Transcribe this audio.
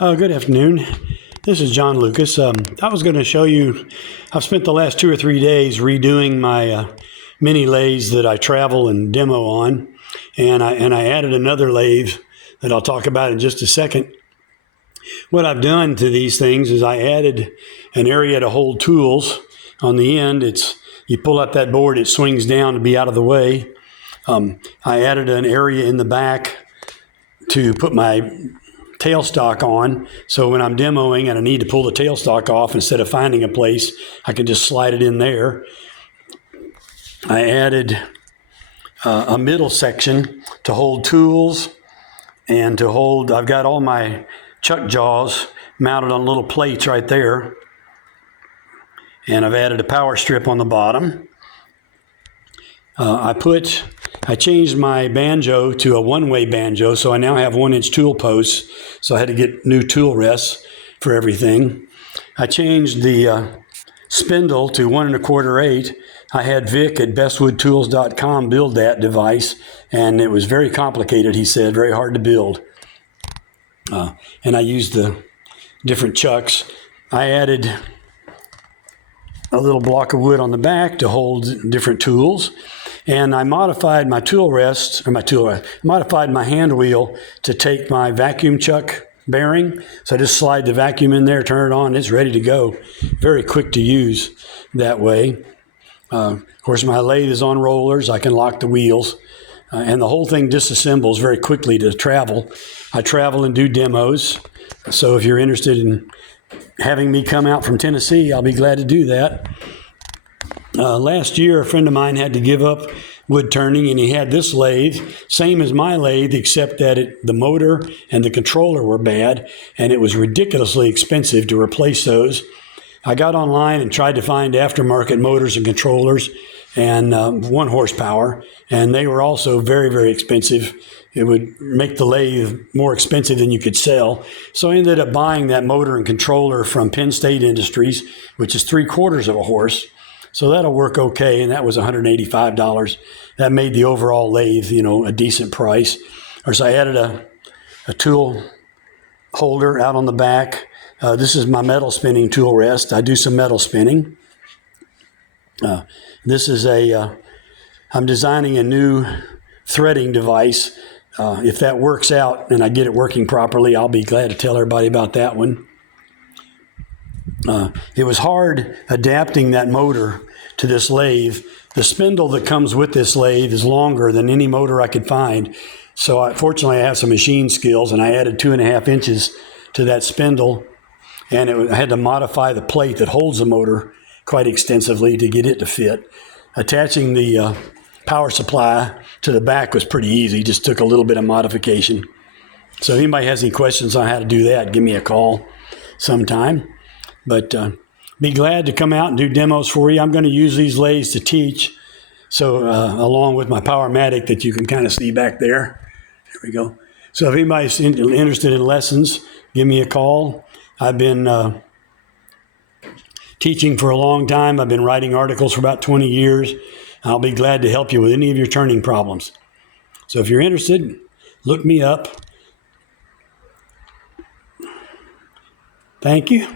Good afternoon. This is John Lucas. I was going to show you, I've spent the last 2 or 3 days redoing my mini lathes that I travel and demo on, and I added another lathe that I'll talk about in just a second. What I've done to these things is I added an area to hold tools. On the end, you pull up that board, it swings down to be out of the way. I added an area in the back to put my tailstock on, so when I'm demoing and I need to pull the tailstock off, instead of finding a place, I can just slide it in there. I added a middle section to hold tools and to hold, I've got all my chuck jaws mounted on little plates right there, and I've added a power strip on the bottom. I changed my banjo to a one-way banjo, so I now have 1-inch tool posts, so I had to get new tool rests for everything. I changed the spindle to 1 1/4/8. I had Vic at bestwoodtools.com build that device, and it was very complicated, he said, very hard to build. And I used the different chucks. I added a little block of wood on the back to hold different tools. And I modified my modified my hand wheel to take my vacuum chuck bearing. So I just slide the vacuum in there, turn it on, it's ready to go. Very quick to use that way. Of course, my lathe is on rollers. I can lock the wheels. And the whole thing disassembles very quickly to travel. I travel and do demos. So if you're interested in having me come out from Tennessee, I'll be glad to do that. Last year, a friend of mine had to give up wood turning, and he had this lathe, same as my lathe, except that the motor and the controller were bad, and it was ridiculously expensive to replace those. I got online and tried to find aftermarket motors and controllers and 1 horsepower, and they were also very, very expensive. It would make the lathe more expensive than you could sell. So I ended up buying that motor and controller from Penn State Industries, which is 3/4 of a horse. So that'll work okay, and that was $185. That made the overall lathe, a decent price. So I added a tool holder out on the back. This is my metal spinning tool rest. I do some metal spinning. This is I'm designing a new threading device. If that works out and I get it working properly, I'll be glad to tell everybody about that one. It was hard adapting that motor to this lathe. The spindle that comes with this lathe is longer than any motor I could find. So fortunately, I have some machine skills, and I added 2.5 inches to that spindle. And I had to modify the plate that holds the motor quite extensively to get it to fit. Attaching the power supply to the back was pretty easy, just took a little bit of modification. So if anybody has any questions on how to do that, give me a call sometime. But be glad to come out and do demos for you. I'm going to use these lathes to teach, so along with my Powermatic that you can kind of see back there. There we go. So if anybody's interested in lessons, give me a call. I've been teaching for a long time. I've been writing articles for about 20 years. I'll be glad to help you with any of your turning problems. So if you're interested, look me up. Thank you.